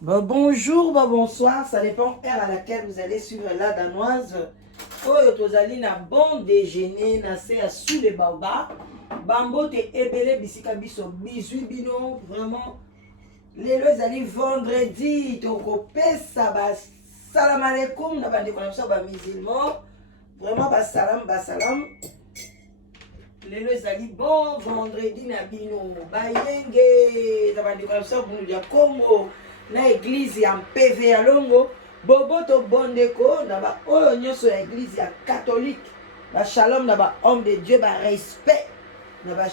Bonjour, bonsoir, ça dépend heure à laquelle vous allez suivre la danoise. Oyo tozali na bon déjeuner, na se ya sous les baobab. Bambo te ebele bisika biso bisui bino vraiment. Lelo ezali vendredi, tokopesa ba salam alaikum na bandeko na biso ba musulman. Vraiment ba salam. Lelo ezali bon vendredi na bino. Bayenge na bandeko na biso bunu ya Congo. Na église ya PV ya Longo bobo to bondeko na ba oyo nyonso ya église ya catholique ba shalom na ba homme de Dieu ba respect na ba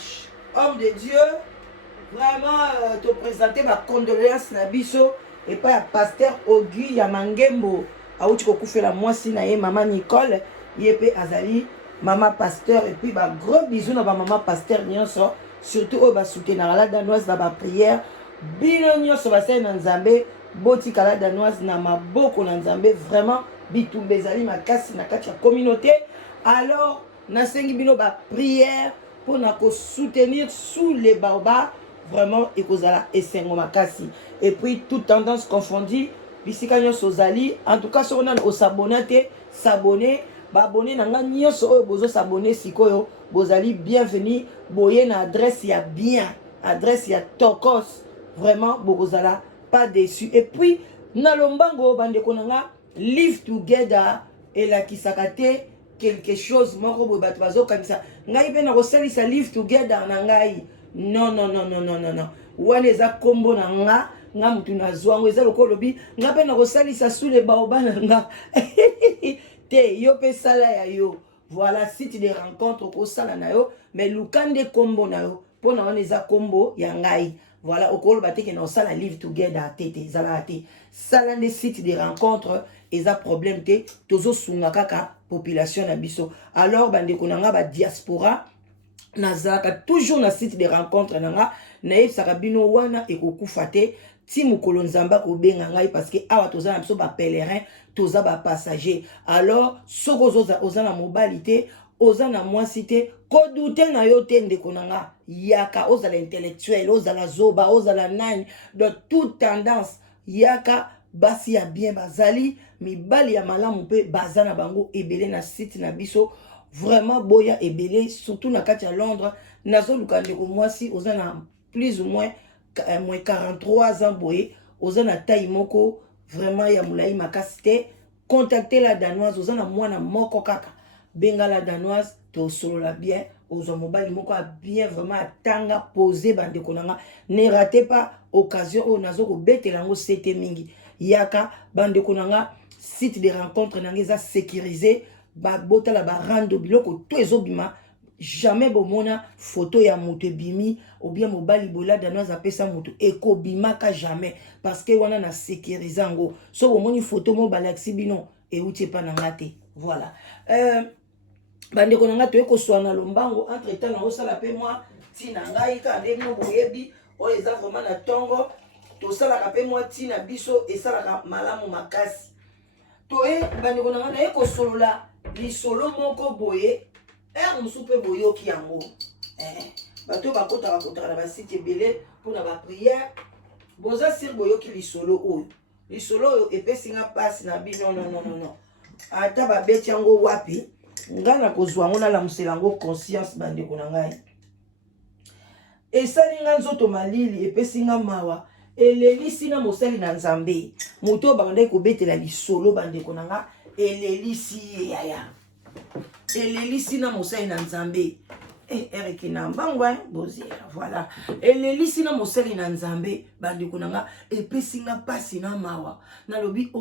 homme de Dieu vraiment te présenter ba condoléances na biso et pas ya pasteur Ogi ya Mangembo auti kokufela mwasi na ye mama Nicole yepe azali mama pasteur et puis ba gros bisous na ba mama pasteur nyonso surtout oyo ba soutenir la danoise na ba prière bino nyonso basali na nzambe botikala danoise na maboko na nzambe vraiment bitumba ezali makasi na kati ya communauté. Alors nasengi bino ba prière mpona kosoutenir sous les baobab vraiment ekozala esengo makasi et puis toute tendance confondue bisika nyonso ozali en tout cas soki nani osabone te sabone baabone na nga nyonso oyo bozosabone sikoyo bozali bienvenu boye na adresse ya bien adresse ya tokos vraiment bokozala pas déçu et puis na lombango bandeko nanga live together elakisaka te quelque chose moko boye bato bazokanisa ngai mpe nakosalisa live together na ngai non wana eza kombo na nga mutu nazwango eza lokola lobi nga mpe nakosalisa sule baoba na nga te yo mpe sala ya yo voilà site de rencontre okosala na yo mais luka nde kombo na yo mpona wana eza kombo ya ngai. Voilà, au col baté que nous ça la live together tete zalate sala des sites de rencontres et ça problème té tozo sunga kaka population na biso. Alors bande konanga ba diaspora nazaka toujours na site de rencontres nanga na yebsaka bino wana ekokufa te ti mokolo nzamba ko benga ngai parce que awa toza na biso ba pèlerin toza ba passager. Alors soko oza na mobilité oza na mwasi te kodute na yo te ndeko nanga yaka ozala intellectuel ozala zoba ozala nani de toute tendance yaka basi ya bien bazali mibali ya malamu mpe baza na bango ebele na site na biso vraiment boya ebele surtout na kati ya Londres nazoluka ndeko mwasi oza na plus ou moins 43 ans boye oza na taille moko vraiment ya mulai makasi te contacter la danoise oza na mwana moko kaka benga la danoise to solo la bien aux mobile moko a bien vraiment atanga poser bande konanga ne ratez pas occasion o nazo ko betela ngo sete mingi yaka bande konanga site de rencontre nangeza sécurisé ba botala ba rando biloko to ezobima jamais bomona photo ya moto bimi ou bien mobali bola danoise apesa moto eko bimaka jamais parce que wana na sécurisé ngo so bomoni photo mo balaxi bino e uti pa nangate voilà bande konanga to ekoswana lombango entre temps na osala pe moi tina ngai ka ndemo boyebi o eza vraiment na tongo to sala ka pe moi tina biso esalaka malamu makasi to bande konanga na ekosolola lisolo moko boye musu pe boyoki yango bato bakotaka na basite ebele mpona baprière boza sir boyoki lisolo oyo lisolo oyo epesinga mpasi na bino non ata babeti yango wapi nga na kozwa ngo nalamusela yango conscience bandeko na ngai esali nga nzoto malili epesi nga mawa elelisi na mosali na nzambe moto oyo bakandaki kobetela lisolo bandeko na nga elelisi ye yaya elelisi na mosali na nzambe ereki na mbango bozela voilà elelisi na mosali na nzambe bandeko na nga epesi nga mpasi na mawa nalobi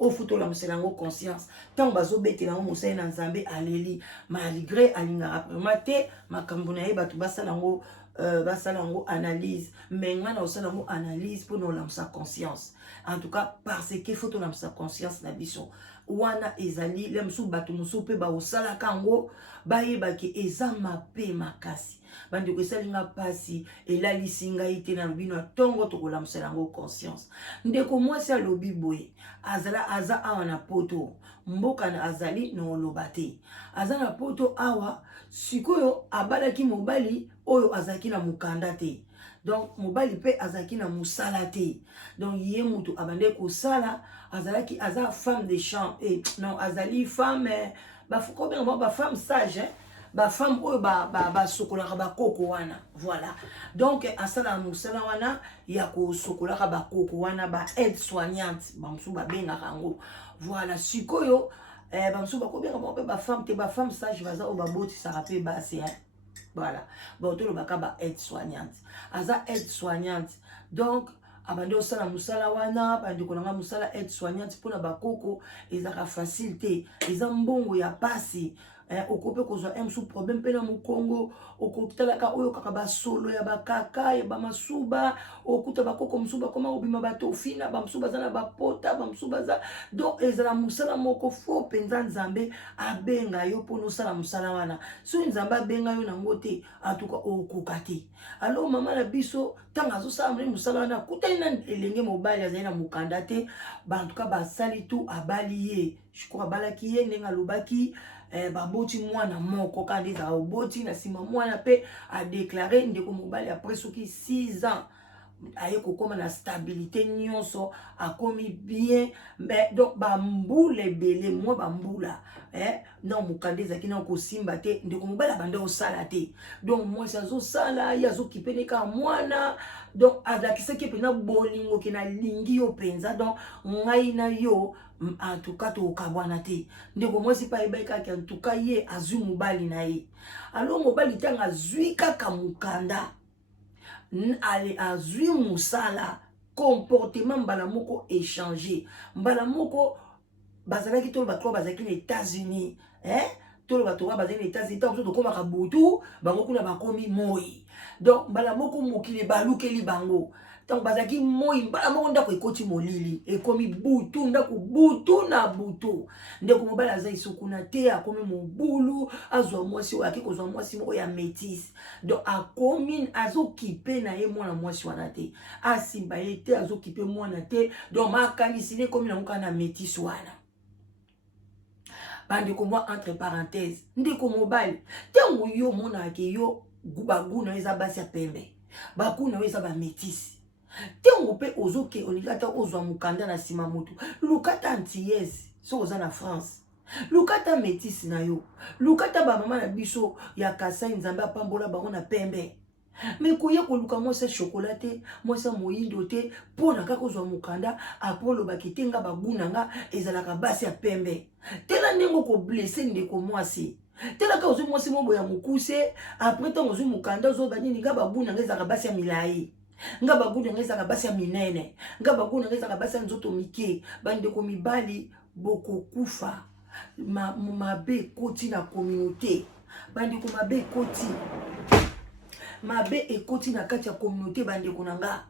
ofutola mosala yango conscience ntango bazobetela yango mosali na nzambe aleli malgré alingaka prema te makambo na ye bato basala yango analyse mais nga na osala yango analyse mpona olamusa conscience en tout cas parce que faut olamusa conscience na biso wana ezali le mosusu bato mosusu mpe baosalaka yango bayebaki eza mabe makasi bandeko esalinga mpasi elalisi ngai te nalobi na ntongo tokolamusela yango conscience ndeko mwasi alobi boye aza awa na poto mboka na azali na oloba te aza na poto awa sikoyo abalaki mobali oyo azalaki na mokanda te donc mobali pe azalaki na musala te donc ye mutu abande kosala azalaki aza femme de chambre et non azali femme bafuko benga ba femme sage ba femme oyo ba sokolaka ba koko wana voilà donc asala musala wana ya ko sokolaka ba koko wana ba aide soignante ba musu ba benga kango voilà sikoyo ba musu ba ko benga ba femme te ba femme sage baza o ba boti sa rappelle ba c'est voilà bon tout le baka ba aide soignante aza aide soignante donc abandi osala musala wana bandi konanga musala aide soignante pona bakoko ezaka facilité eza mbongo ya pasi okope kozwa sous problème pe na mukongo okotalaka oyo kaka basolo ya bakaka ya bamasuba okuta bakoko musuba koma obima bato fina bamusuba za na bapota bamusuba za donc ezala musala moko fo penza nzambe abenga yo pona osala musala wana so nzambe abenga yo nango te atuka okoka te alors mama na biso tanga azosala mre musala wana kutani na elenge mobali azali na mokanda te bantuka basali tu abali ye je crois abalaki ye ndenge alobaki baboti mwana moko kandi za oboti na sima mwana pe a déclaré ndeko mobali après soki 6 ans aye kokoma na stabilité nyonso akomi bien mais donc bambula ebele mwa bambula non mokanda ezalaki na kosimba te ndeko mobali abande osala te donc mwasi azosala ye azokipe neka mwana donc azalakisaki mpena bolingo ke nalingi yo mpenza donc ngai na yo en tout cas tokabwana te ndeko mwasi pa yebaki kaka en tout cas ye azwi mobali na ye alors mobali ntango azwi kaka mokanda ale azwi musala comportement mbala moko échanger mbala moko bazalaki tolo bato bazalaki na États-Unis tolo bato bazalaki na États-Unis tango tokomaka butu bango kuna bakomi moi donc mbala moko mokili balukeli bango tango bazalaki moi mbala moko ndako ekoti molili ekomi butu ndako butu na butu ndeko mobali aza isukuna te akomi mobulu azwa mwasi oyo aki kozwa mwasi moko ya métis donc akomi azokipe na ye mwana mwasi wana te asimba ye te azokipe mwana te donc makanisi ne ekomi na moka na métis wana bandeko mwa entre parenthèses ndeko mobali tango yo monake yo baguna eza basi ya pembe bakuna eza ba métis tengo pe ozoke olikata ozwa mukanda na sima mutu lukata antillaise so oza na France lukata métis na yo lukata ba mama na biso ya Kasai nzambe apambola bango na pembe mais koya koluka mwasi chocolate mwasi moyindo te pona kaka ozwa mukanda apolo bakitenga babunanga ezalaka basi ya pembe tela ndengo ko blesser ndeko mwasi tela ka ozwi mwasi mobo ya mukuse après tango ozwi mukanda ozoba nini nga babunanga ezalaka basi ya milai nga baguna ngeza kabasi ya minene nga baguna ngeza kabasi ya nzoto mike bandeko mibali boko kufa mabe koti na communauté bandeko mabe koti mabe ekoti na kati ya communauté bandeko nanga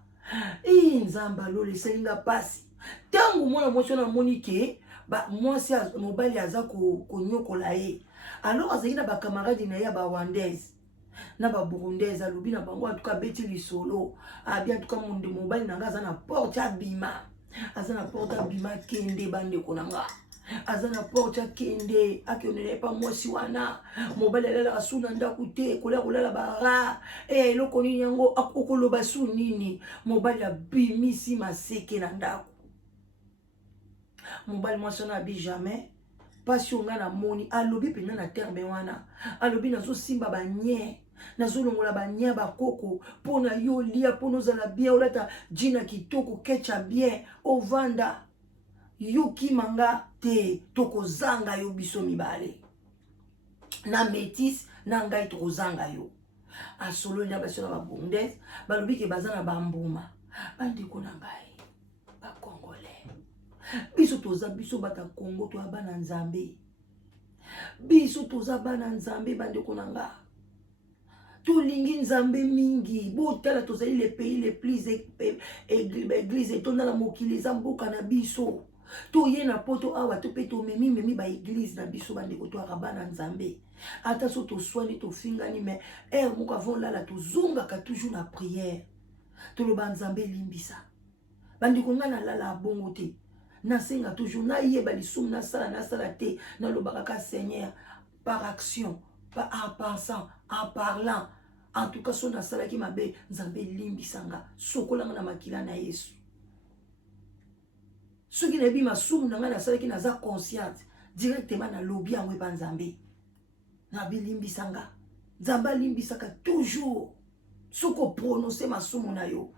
nzamba lole selinga pasi tangu mwana mwasi na monike ba mwasi mobali aza konyokola ye alors azali na ba camarade na ya ba rwandaise na ba burundaise alobi na bango en tout cas beti lisolo bien en tout cas monde mobile nanga aza na porte abima aza na porte abima kende bande konanga aza na porte kende akionele pa mwasi wana mobile lala asuna ndaku te kola bara eloko nini yango akokoloba su nini mobile abimisi maseke na ndaku mobile mwasi na abi jamais passion nga na moni alobi pena na terme wana alobi nazo simba banye nazolongola banya bakoko pona yo lia pona ozala bien olata jina kitoko kecha bien ovanda yo kimanga te tokozanga yo biso mibale na métis na ngai tokozanga yo asolo nya baso na babondes balobi ke bazana bambuma bandiko na ngai ba congolais biso toza biso bata Congo to abana nzambe biso toza bana nzambe bandiko na ngai tolingi nzambe mingi botala tozali les pays les plus église etonda na mokili eza mboka na biso toye na poto awa to pe tomemi ba église na biso bandeko to akabana nzambe ata so toswani tofingani mais moko avant lala tozongaka toujours na prière toloba nzambe limbisa bandeko nga na lala bongo te nasenga toujours nayeba lisumu nasala te nalobaka ka Seigneur par action en pensant en parlant En tout cas, son asala qui mabe, nzambe limbisanga, sokolanga na makila na Yesu. Ceux qui ne bi masumu na nga na sala qui naza consciente, directement na lobby en weba nzambe. Na bi limbisanga. Nzamba limbisaka toujours. Soko prononcer masumu na yo.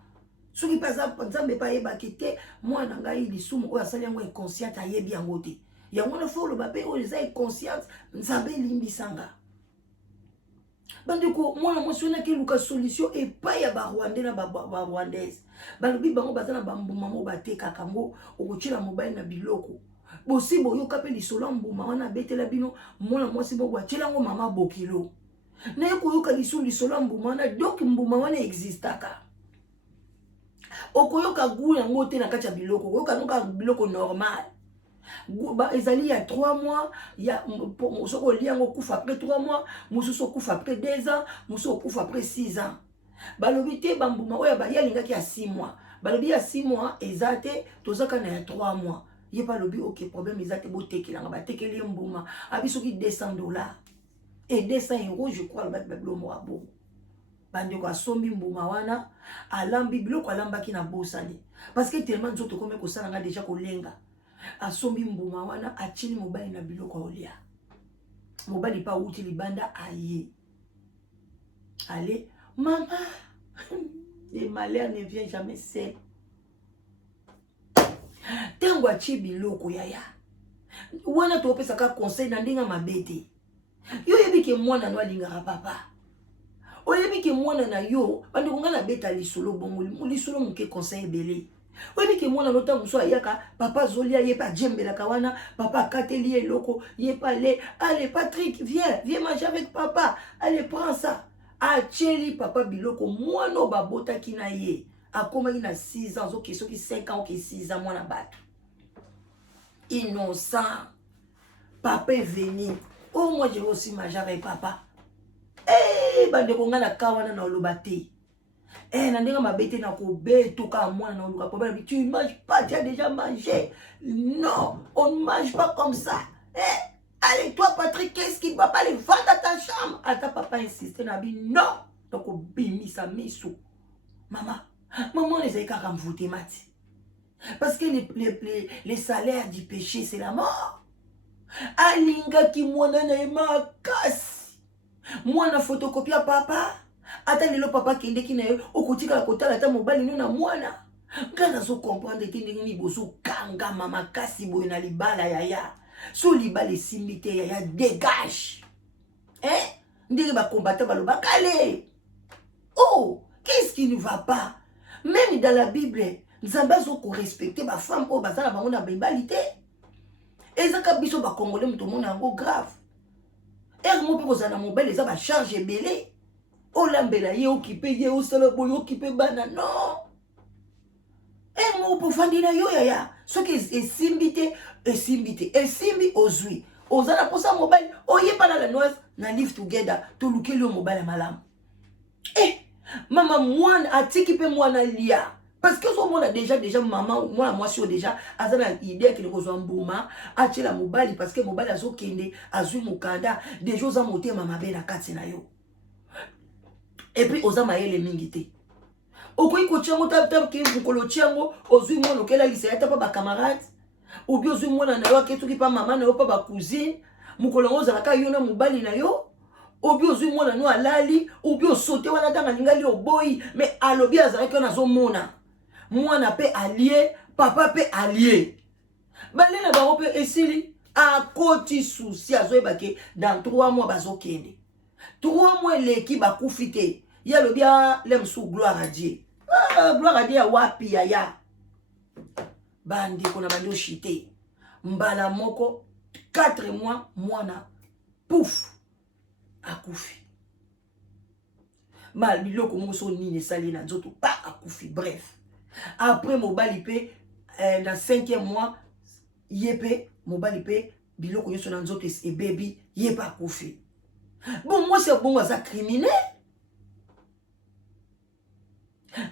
Ceux qui paza nzambe pa yeba kete, moi na nga ili sumu o asala yango inconsciente ayebi yango te. Yango na fo lo bape o eza inconsciente, nzambe limbisanga. Bandeko, moi na monsona ke luka solution et pas ya ba Rwandais na ba Rwandaise. Balobi bango bazana ba mbuma mo bateka kango okochila mobile na biloko. Bosi boyo kape lisolo mbuma wana betela bino mona mwasi bo wachela ngo mama bokilo. Na yeko yoka lisolo mbuma wana donc mbuma wana existaka. Okoyoka gu yango te na kati ya biloko, okoyoka noka biloko normal. Ezali ya 3 mois, ya mosoko liango kufa après 3 mois, mosusu kufa après 2 ans, mosusu kufa après 6 ans. Balobi te bambuma oya ba yalingaki ya 6 mois. Balobi ya 6 mois ezate tozaka na ya 3 mois. Ye balobi OK problème ezate botekelanga batekeli mbuma abisoki $200 et 200 € je crois le bablo mo abo. Bandeko asombi mbuma wana alambi biloko alambaki na bosani parce que tellement nzoto kome ko salanga déjà kolenga. Asombi mbuma wana achini mobali na biloko olia. Mobali pa uti libanda aye. Allez, maman, les malheurs ne viennent jamais seuls. Tango achi biloko yaya. Wana to pesa ka conseil na ndinga mabete. Yo yebi ke mwana no alingaka papa. Oyebi ke mwana na yo, bando ngana beta lisolo bongo, lisolo muke conseil belé. Oyebi ke mwana lota muso ayaka, papa zolia yepa djembela kawana, papa kateli eloko, yepa le, allez Patrick, viens manger avec papa. Allez prends ça. Acheli papa biloko mwana babota kina ye. Akoma ina 6 ans, ok, soki 5 ans, ok, 6 ans, mwana bato. Innocent. Papa est venu. Oh, moi je vais aussi manger avec papa. Eh, bande konga na kawana na olobate. Eh, nandinga mabete na kobeto ka mwana na oluka. Papa, tu ne manges pas, tu as déjà mangé. Non, on ne mange pas comme ça. Eh, allez, toi, Patrick, qu'est-ce qu'il va pas aller vendre à ta chambre? Ata papa insiste, nabi, non. Donc, on bimi sa miso. Maman, les écarts à me voter, Mati. Parce que les salaires du péché, c'est la mort. Alinga ki mwana na ema kasi. Mwana photocopia papa. Ata lelo papa kende ki na yo. Okotika la kotala ata mobali no na mwana. Ngana so comprendre te ndenge ni bozo kanga mama kasi boyo na libala yaya. So libala simite yaya dégage. Ndenge ba combattre baloba kale. Oh, qu'est-ce qui ne va pas? Même dans la Bible, Nzambe zoko respecter ba femme o bazala bango na bimbalité. Ezaka biso ba congolais muto mona ngo grave. Mo pe kozana mobile eza ba charge belé. O lambela ye occupé ye o sala boyo occupé bana non. Mo po fandina yo yaya. Soki esimbi ozui. Ozana posa mobile oye pa na la noise na live together to lukeli yo mobile malam. Maman mwana atiki pe mwana lia. Parce que on a déjà maman moi suis déjà azana idée que le kozwa mbuma achela mobali parce que mobali azokende azui mukanda des jours à monter mama bena kati na yo. Et puis oza maele mingité. Okoyi ko tchango tap ke mukolo tchango ozui mwana okela lisa yata pa ba camarade ou bien ozui mwana na yo aketuki pa mama na yo pa ba cousine mukolo ngoza ka yo na mobali na yo. Ou bien ozui mwana no alali ou bien sauter wana tanga ningali oboyi mais alobi azalaki na zo mona. Mwana pe allié, papa pe allié. Balela ba pe esili a koti souci azoyebake dans 3 mois bazokende. 3 mois leki bakufite. Ya lobia lemsu gloire à Dieu. Gloire à Dieu wapi yaya. Bandi kona bando chité. Mbala moko 4 mois mwana pouf akufi. Mal biloko moso nini sali na nzoto pa akufi bref. Après mobali pe dans 5e mois yepe mobali pe biloko nyoso na nzoto e baby yepa akufi. Bon moi c'est bon za criminel.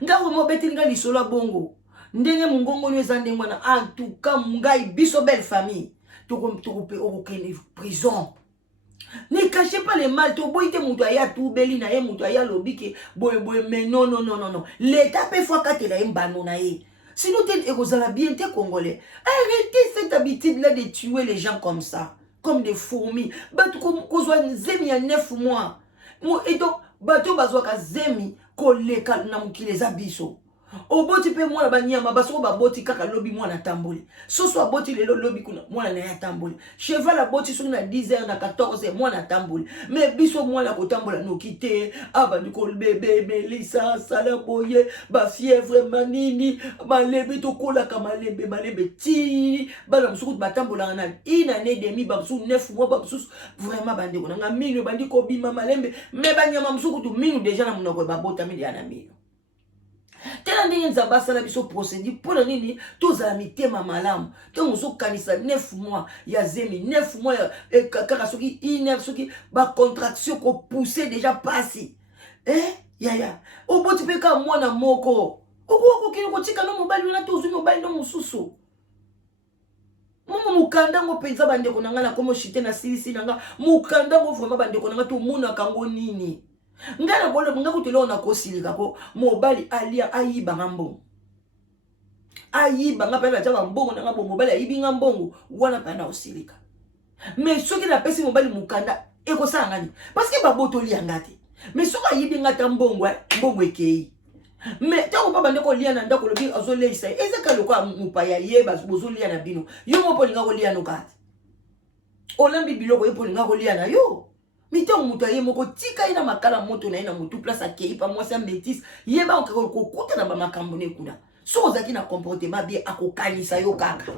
Ngako mo beti nga lisolo bongo. Ndenge mungongo nyo za ndenge wana en tout cas ngai biso belle famille. Toko pe okene prison. Ne cachez pas les mal. To boite moutoya tout beli na ye moutoya lobike boy boy mais non non non non non. L'état peut fois kate la mbano na ye. Sinon t'es kozala bien t'es congolais. Arrêtez cette habitude là de tuer les gens comme ça, comme des fourmis. Bato kozwa zemi ya 9 mois. Et donc bato bazwa ka zemi koleka na mukile za biso. Oboti pe mwana banyama baso ba boti kaka lobi mwana tamboli. Soso aboti lelo lobi kuna mwana na ya tamboli. Cheval aboti soki na 10h na 14h mwana tamboli. Mais biso mwana ko tambola no kite aba ndiko bébé melisa sala boye ba fièvre manini malembe to kola ka malembe ti bana musuku batambola na une année demi ba musuku 9 mois ba musuku vraiment bande ko nga mino bandi ko bima malembe mais banyama musuku tu mino déjà na munoko ba bota mili ya na mino. Tela ndenge nzamba sala biso procédure pour nini tozala mitema malamu to muso kanisa 9 mois ya zemi 9 mois kaka soki iner soki ba contraction ko pousser déjà passé ya oboti pe ka mwana moko oko kini ko tika no mobali na tozu mobali no mususu momo mukanda ngo penza bande ko nanga na komo shite na silisi nanga mukanda ngo vraiment bande ko nanga to muna kango nini ngana bolo nga kutelo na kosilika ko mobali alia ayiba ngambo ayiba ngapela taba mbongo na ngabo mobali ayibi ngambongo wana pana osilika mais soki na pesi mobali mukanda eko sangani parce que baboto lia ngati mais soki ayibi ngata mbongo mbongo ekei mais tango papa ndeko lia na ndako lobi azoleisa ezaka lokwa mupaya yeba bozo lia na bino yo mopo linga ko lia no kati olambi biloko yepo linga ko lia na yo. Mito muta ye moko tika ina makala moto na ina mutu place akei pa mwasi métis yeba okuta na ba makambo ne kuna so ozaki na comportement bien akokanisa yo kaka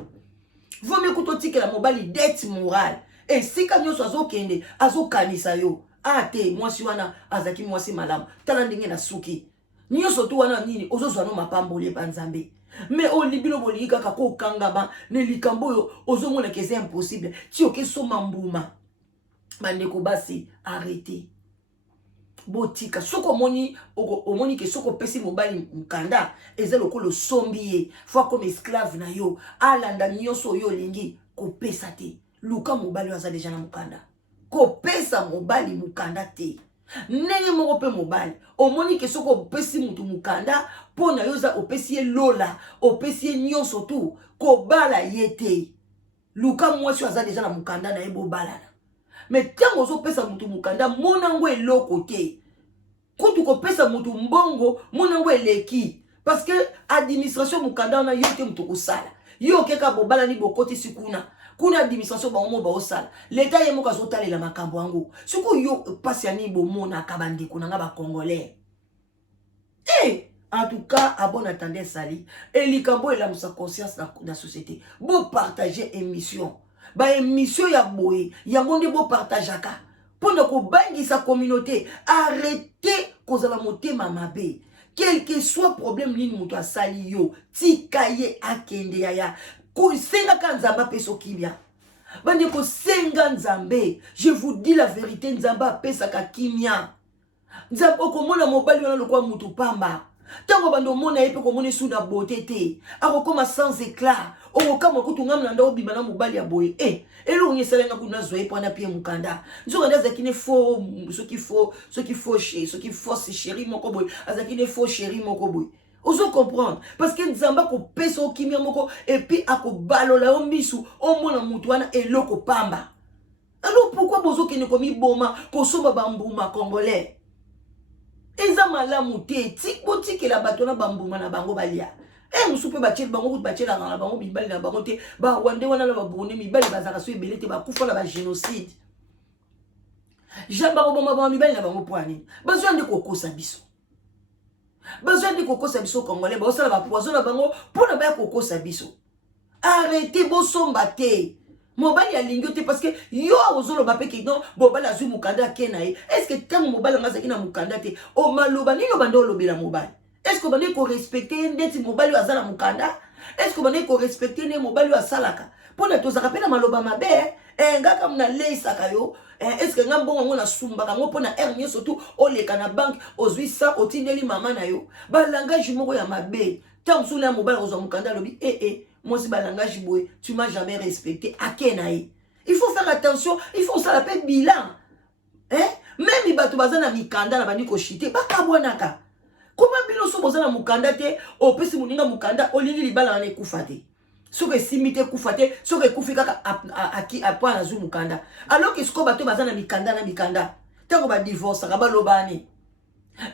vomi kuto tika la mobali dette morale et sika nyoso azokende azokanisa yo ate mwasi wana azaki mwasi malamu tala ndenge na suki nyoso tu wana nini ozozwa no mapambole pa nzambe mais olibino bolingi kaka ko kangaba ne likambo yo ozomona que c'est impossible ti oke soma mbuma. Bandeko basi arrêtez botika soko omoni ke soko pesi mobali mkanda eza lokolo sombiye fois comme esclave na yo alanda nyonso yo lingi ko pesa te luka mobali aza déjà na mukanda ko pesa mobali mukanda te ndenge moko pe mobali omoni ke soko pesi mutu mukanda pona yo za opesi ye lola opesi ye nyonso tu ko bala yete luka mwasi aza déjà na mukanda na ebo balana. Mais tango zo pesa mutu mukanda monango eloko te kutu ko pesa mutu mbongo monango eleki parce que administration mukanda na yote mutu kusala yo keka bobala ni bokoti sikuna kuna administration ba omo ba osala l'état yemo ka zotale la makambo ango suko yo pasi ani bomona kabandi kuna nga ba congolais en tout cas à bon attendez sali et likambo ela musa conscience na société bo partager émission ba émission ya boye yango nde bo partageaka pona ko bangisa communauté arrêtez kozala motema mabe quel que soit problème nini muto asali yo tikaye akende ya ko senga kanzamba peso kimia bande ko senga nzambe je vous dis la vérité nzamba pesa ka kimia nzamba okomona mobali wana lokwa mutu pamba tango bando mona yepe ko mona suna beauté te akokoma sans éclat okokama kutunga mlanda obima na mobali ya boye elo nyeselenga kuna zoe pona pie mukanda nzoka ndaza kine faux ce qu'il faut chéri moko boye azakine faux chéri moko boye ozo comprendre parce que nzamba ko pesa okimia moko et puis akobalola o misu omona mutu wana eloko pamba. Alors pourquoi bozo kene komi boma ko somba bambuma congolais eza malamu te tik botiki la batona bambuma na bango balia musupe bachel bango bachela na bango bibali na bango te ba wande wana na babone mibali bazaka so ebele te bakufa na ba génocide jamba ko bomba mibali na bango poani bazwa ndeko kokosa biso congolais ba osala ba poison na bango pona ba kokosa biso arrêtez bosomba te mobali ya lingyo te parce que yo ozolo ba peke non mobali azui mukanda kenae est-ce que tant mobali ngazaki na mukanda te o maloba nino bando lobela mobali est-ce que bande ko respecter ndeti mobali azala mukanda est-ce que bande ko respecter ne mobali asalaka pona tozaka pe na maloba mabe ngaka mna leisaka yo est-ce que ngambongo ngona sumbaka ngo pona R surtout oleka na banque ozui ça otindeli mama na yo ba langage moko ya mabe tant sous la mobali ozwa mukanda lobi moi si ba langage boy tu m'as jamais respecté akenae Il faut faire attention, il faut ça l'appelle bilan. Hein? Même si bato bazana mikanda na bandi ko chité, bakabwanaka. Comment bino so bozana mukanda te, opesi muninga mukanda, olingi libala na ekufa te. Soke simite kufa te, soke kufi kaka a point na zu mukanda. Alors que sko bato bazana mikanda na mikanda. Tango ba divorce ka balobani.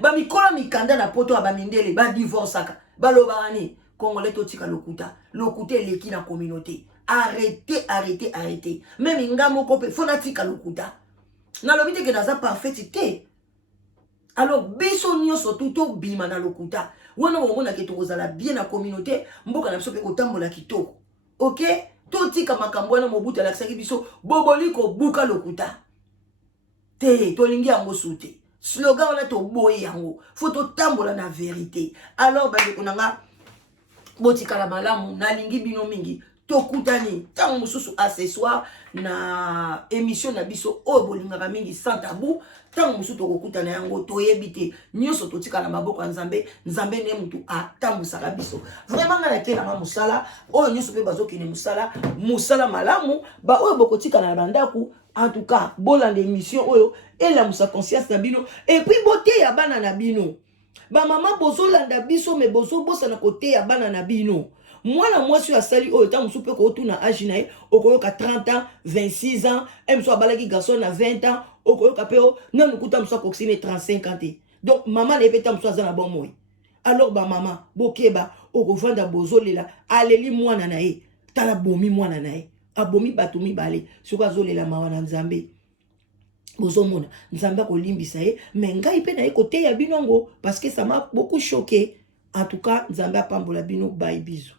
Ba mikola mikanda na poto ba mindele ba divorce ka balobani. Congolais totika lokuta. Lokuta eleki na communauté. Arrêtez, arrêtez, arrêtez. Même ingamo kope fona tika lokuta. Na lobite ke naza parfaitité. Alors biso nyonso tuto bima na lokuta. Wana wona ke tokozala bien na communauté, mboka na biso pe kotambola kitoko. OK? Totika makambo na mobuta la kisaki biso boboli ko buka lokuta. Te tolingi yango sute. Slogan wana to boyi yango. Faut totambola na vérité. Alors ba konanga botika la malamu na lingi bino mingi. Tokutani tango mususu accessoire na émission na biso o bolingaka mingi sans tabou tango mususu tokokutana yango toyebite nyoso totika na maboko ya Nzambe Nzambe ne mutu atambusaka biso vraiment na tela musala o nyoso pe bazokine musala malamu ba o bokotika na bandaku. En tout cas bolanda émission oyo ela musa conscience na bino et puis bote ya bana na bino ba mama bozolanda biso me bozo bosa na kote ya bana na bino. Moi, moi, je suis à Sali, oh, tant que je peux retourner à Aginaï, au Koyoka 30 ans, 26 ans, et je suis garçon à 20 ans, au Koyoka Péo, non, nous coûtons ça pour 35 ans. Donc, maman, les pétams sont dans la bonne moue. Alors, bah, maman, bokeba, au revend à Bozole là, allez, moi, nanae, t'as bomi, moi, nanae, abomi, batoumi, balé, sur Azole la mawana Nzambe. Bozomona, Nzamba ko limbisa ye, mais ngai pe na côté ya binongo, parce que ça m'a beaucoup choqué. En tout cas, Nzamba pambola bino, bye, bisous.